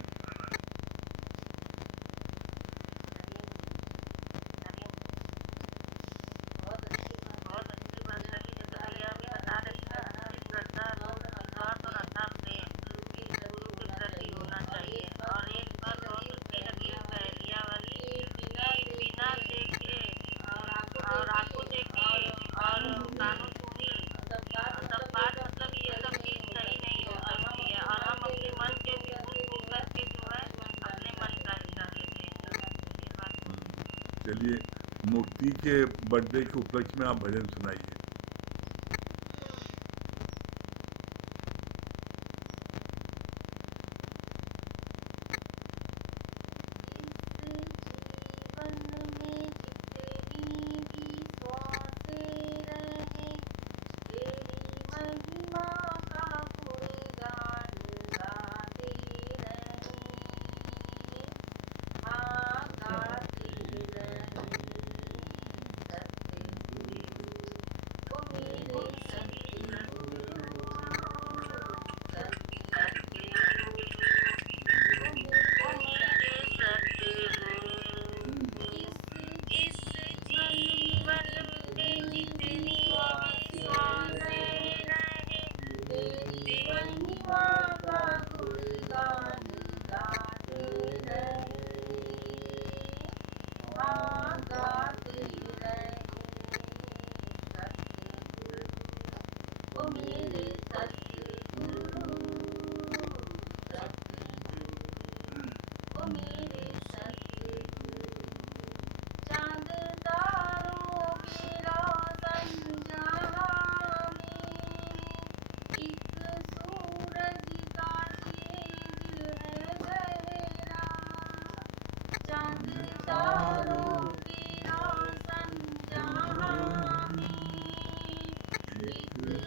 चलिए मुक्ति के बर्थडे के उपलक्ष्य में आप भजन सुनाइए।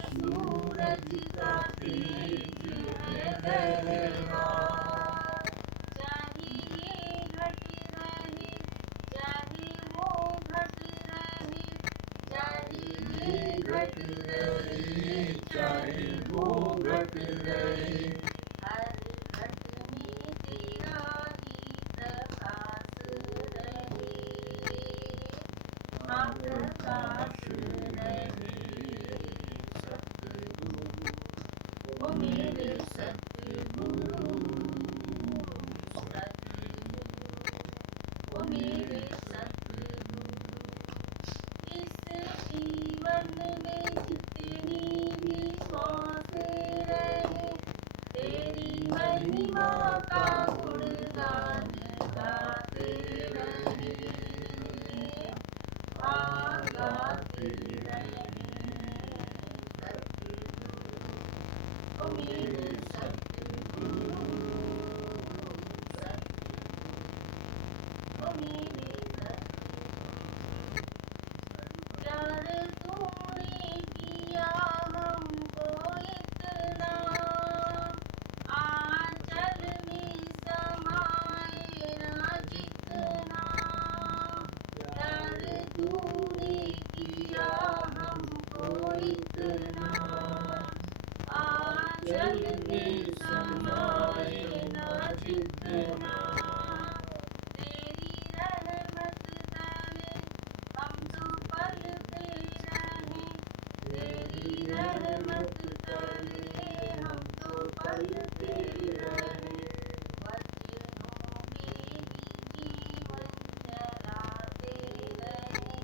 सूरज का तेज है गहरा, चाहे ये घट रहे चाहे वो घट रहे, चाहे ये घट रहे चाहे वो घट रहे, हर घट में तेरा ही प्रकाश रहे, हाँ प्रकाश रहे। सतगुरु ओ मेरे सतगुरु, सतगुरु ओ मेरे सतगुरु, इस जीवन में जितनी भी सांसें रहे, तेरी महिमा का गुणगान गाते रहे, गाते रहे। सतगुरु ओ मेरे सतगुरु, सतगुरु ओ मेरे सतगुरु, प्यार तूने किया हमको इतना, आंचल में समाए ना जितना, प्यार तूने किया हमको इतना, आंचल में समाए ना जितना, तेरी रहमत तले हम तो पलते रहे, तेरी रहमत तले हम तो पलते रहे, वचनों में ही जीवन चलाते रहे,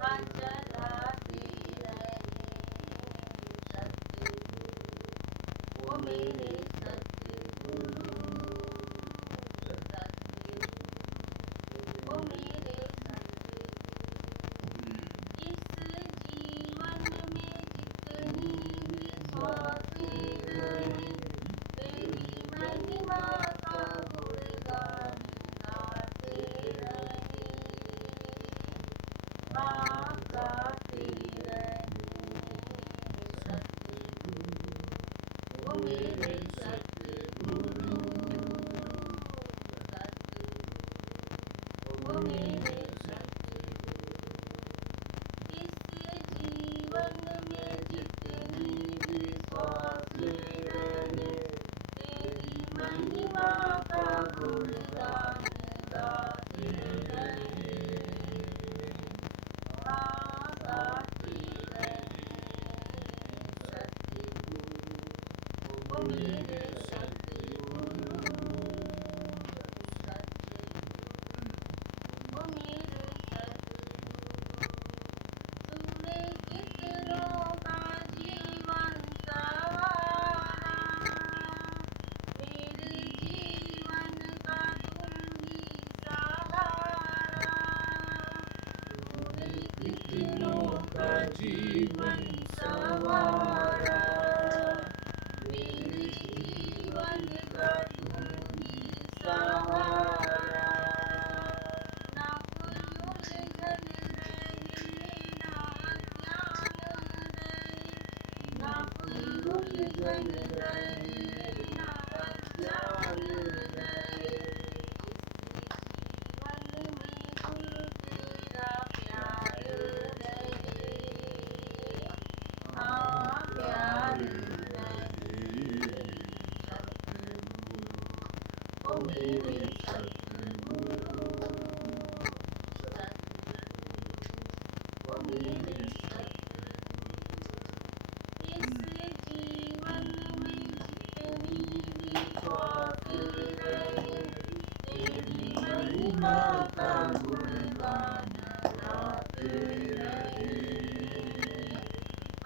हाँ चलाते रहे। सतगुरु ओ मेरे सतगुरु, सतगुरु ओ मेरे सतगुरु, इस जीवन में जितनी भी सांसें रहे, तेरी महिमा का गुणगान गाते रहे, हाँ गाते रहे। सतगुरु ओ मेरे सतगुरु, सतगुरु ओ मेरे सतगुरु, इस जीवन में जितनी भी सांसें रहे, तेरी महिमा का गुणगान गाते रहे, हाँ गाते रहे। सतगुरु ओ मेरे सतगुरु, सतगुरु ओ मेरे सतगुरु, तूने कितनों का जीवन संवारा, मेरे जीवन का तुम ही सहारा, तूने कितनों का जीवन संवारा, मेरे जीवन का तुम ही सहारा, ना कोई उलझन रहे ना अज्ञान रहे, ना कोई उलझन रहे ना अज्ञान रहे, इस जीवन में कुल तेरा प्यार रहे, हाँ प्यार रहे। सतगुरु ओ मेरे सतगुरु, सतगुरु ओ मेरे सतगुरु, इस जीवन में जितनी भी सांसें रहे, तेरी महिमा का गुणगान गाते रहे,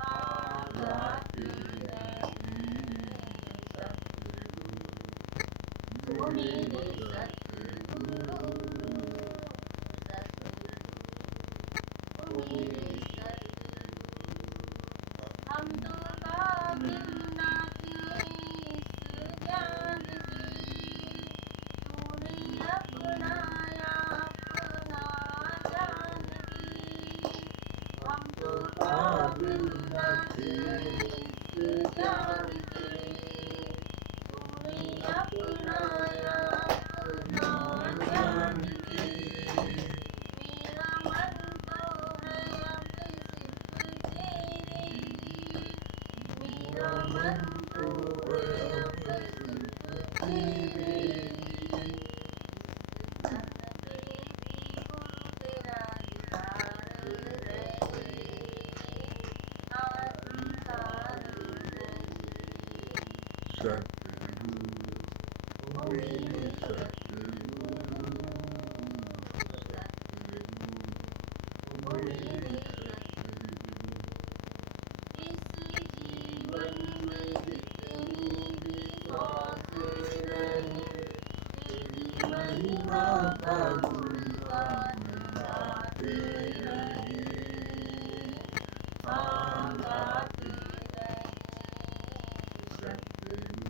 हाँ गाते रहे। सतगुरु ओ मेरे सतगुरु, सतगुरु ओ मेरे सतगुरु, हम तो काबिल ना थे इस ज्ञान के, तूने अपनाया अपना जान के, हम तो बिना इस जान के तूने अपनाया अपना जान के मेरा मन तो है अब सिर्फ तेरे लिए मेरा मन तो है अब सिर्फ तेरे लिए तन पे भी गुरु तेरा दीदार रहे अंधार रहे सतगुरु ओ मेरे सतगुरु ओ मेरे इस जीवन में जितनी भी सांस रहे तेरी महिमा का गुणगान गाते रहे हाँ गाते रहे सतगुरु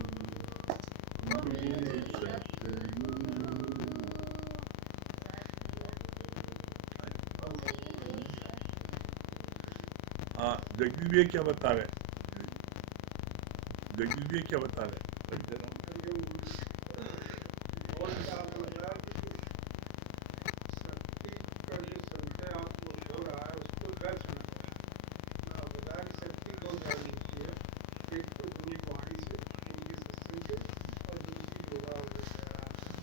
ओ मेरे सतगुरु ओ मेरे हाँ, जगदीश भैया क्या बता रहे हैं? जगदीश भैया क्या बता रहे हैं? और क्या बोला कि शक्ति का जो संशय आपको हो रहा है उसको दर्ज होना चाहिए। बता कि शक्ति दो तरह की होती है, एक तो गुरु की वाणी से, गुरु के सत्संग से, और दूसरी योगा और व्यायाम से।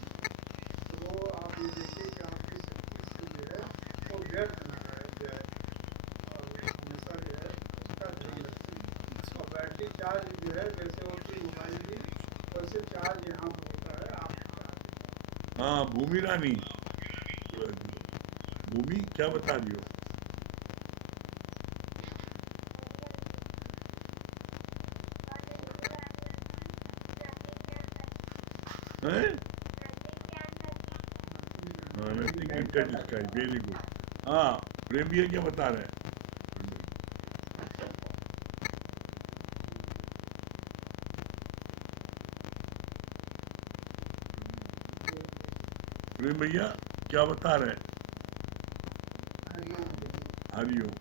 तो वो आप ये देखिए कि आपकी शक्ति से जो है वो व्यर्थ ना जाए और हमेशा जो है उसका ध्यान रखें। और बैटरी चार्ज जो है जैसे होती है मोबाइल की, वैसे चार्ज यहाँ पर होता है आपका चार्ज। हाँ, भूमि रानी, भूमि क्या बता रही हो? हैं? हाँ, nothing can touch the sky. Very good. हाँ, प्रेम भैया क्या बता रहे हैं? प्रेम भैया क्या बता रहे हैं? हरिओम।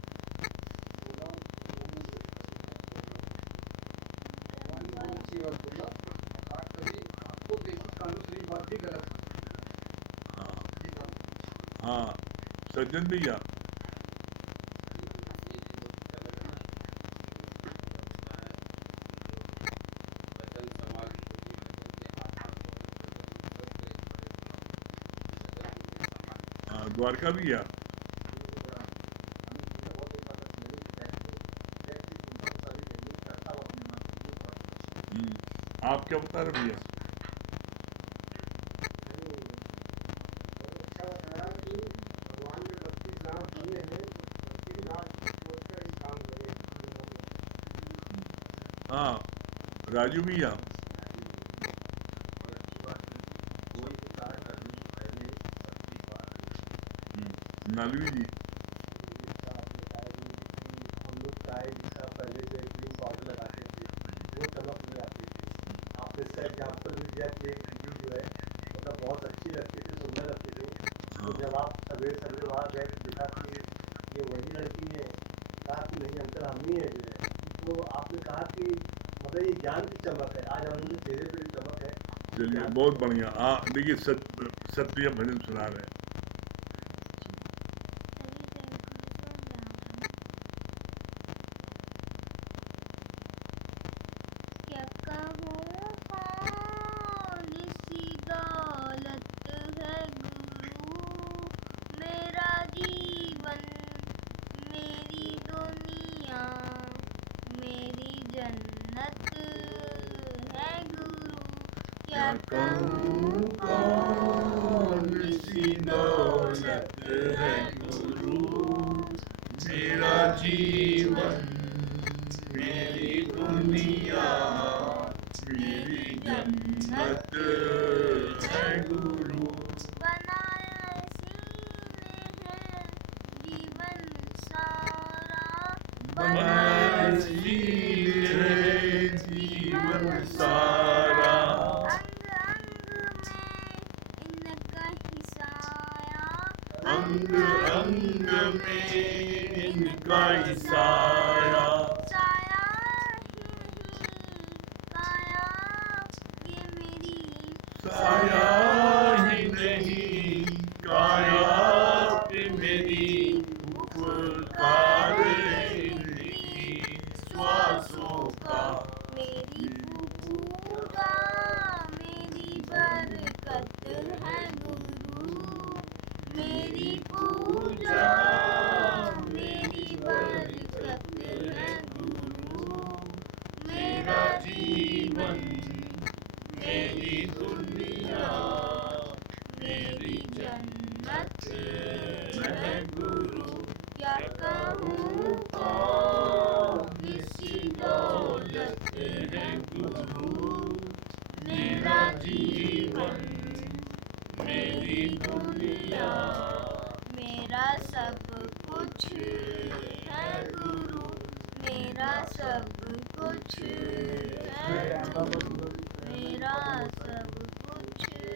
हाँ हाँ, सज्जन भैया हाँ, द्वारका भैया आप क्या बता रहे भैया? अच्छा बताया कि भगवान ने 32 लाख दिए हैं, 32 लाख सोचकर ही काम करें। हाँ, राजू भैया नालवी जी हम लोग चाय जैसा पहले से क्रीम पाउडर लगाते थे, वो चमक नहीं आती थी। आपने इसका एग्जाम्पल भी दिया कि एक वीडियो जो है मतलब बहुत अच्छी लगती थी, सुंदर लगती थी। तो जब आप सवेरे वहाँ गए तो देखा कि ये वही लड़की है, कहा कि नहीं अंकल हम ही है जो है। तो आपने कहा कि मतलब ये ज्ञान की चमक है, आज हमारे चेहरे पे भी चमक है। चलिए बहुत बढ़िया। हाँ, देखिए सत्य भजन सुना रहे हैं। क्या कहूँ कौन सी दौलत है गुरु, मेरा जीवन मेरी दुनिया मेरी जन्नत है गुरु। क्या कहूँ कौन सी दौलत है गुरु, मेरा जीवन मेरी दुनिया मेरी जन्नत है गुरु। बनाया सीने है जीवन सारा, बनाया सीने है जीवन सारा, अंग अंग में इनका ही साया, अंग अंग में इनका ही साया, सब कुछ है तू, मेरा सब कुछ है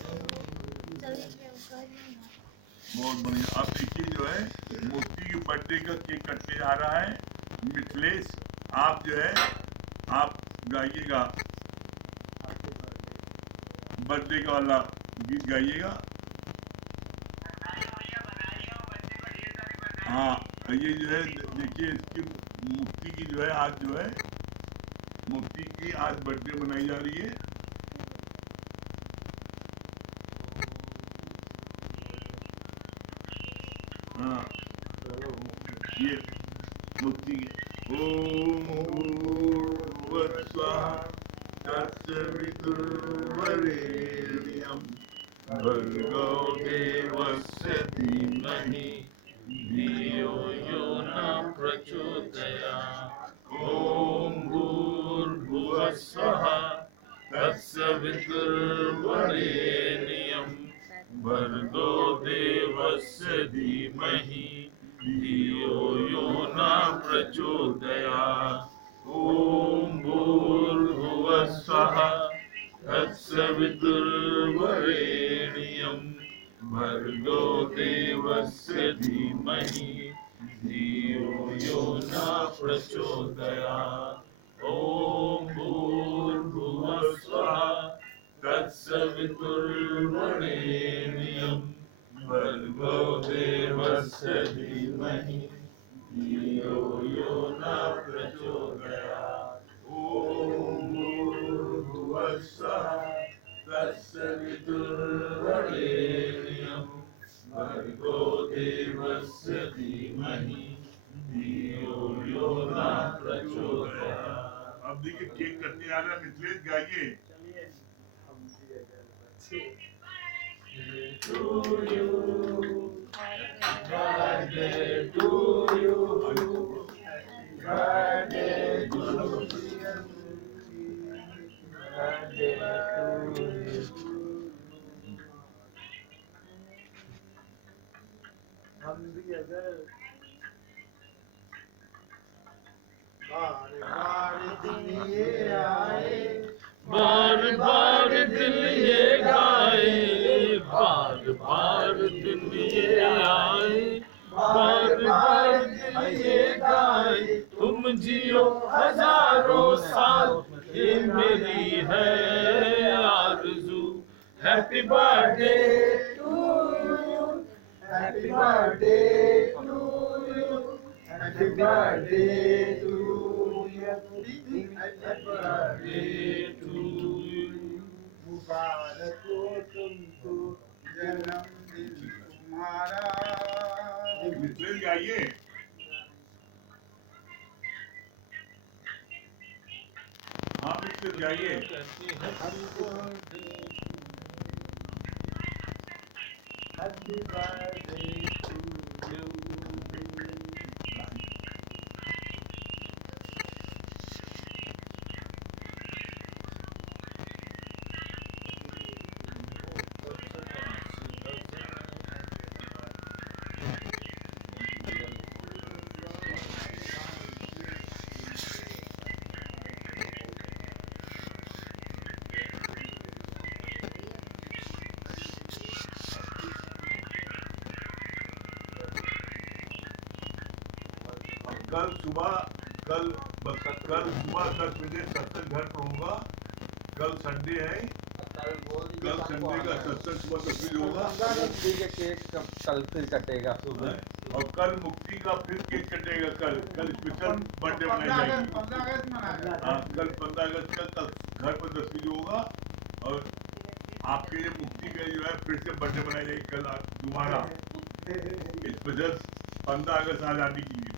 तू। सभी प्रेम करूंगा। बहुत बढ़िया। अब देखिए जो है मूर्ति की बर्थडे का केक कटने जा रहा है। मिथिलेश आप जो है आप गाइएगा, बर्थडे का वाला गीत गाइएगा। हाँ, ये जो है देखिए इसकी मूर्ति की जो है आज जो है मूर्ति की आज बर्थडे मनाई जा रही है। हाँ, ये मूर्ति ओम भूर्भुवस्सुवः तत्सवितुर्वरेण्यं भर्गो देवस्य धीमहि धियो यो न प्रचोदयात्। ॐ भूर्भुवस्सुवः तत्सवितुर्वरेण्यं भर्गो देवस्य धीमहि धियो यो न प्रचोदयात्। ॐ भूर्भुवस्सुवः तत्सवितुर्वरेण्यं भर्गो देवस्य धीमहि धियो यो न प्रचोदयात्। ॐ भूर्भुवस्सुवः तत्सवितुर्वरेण्यं भर्गो देवस्य धीमहि धियो यो न प्रचोदयात्। ॐ भूर्भुवस्सुवः तत्सवितुर्वरेण्यं भर्गो देवस्य धीमहि धियो यो न प्रचोदयात्। अब देखिए केक कटने आ रहा है। मिथिलेश गाइए। To you, birthday to you, birthday to हम भी अगर बार बार दिन ये आए, बार बार दिन ये गाए, बार बार दिन ये आए, बार बार दिन ये गाए, तुम जियो हजारों साल, ये मेरी है आरज़ू। Happy birthday to you, happy birthday to you, happy birthday to you, happy birthday to you. मुबारक हो तुमको जन्मदिन तुम्हारा। मिथिलेश गाइए। हाँ मिथिलेश गाइए। Happy birthday to you. कल सुबह 10 बजे सत्संग घर पर होगा। कल संडे है, कल संडे का सत्संग सुबह 10 बजे होगा। केक कल फिर कटेगा सुबह। और कल मुक्ति का फिर केक कटेगा। कल स्पेशल बर्थडे मनाई जाएगी। 15 अगस्त मनाया। हाँ, कल 15 अगस्त का कल घर पर 10 बजे होगा। और आपके ये मुक्ति का जो है फिर से बर्थडे मनाई जाएगी कल दोबारा, स्पेशल 15 अगस्त आजादी के लिए।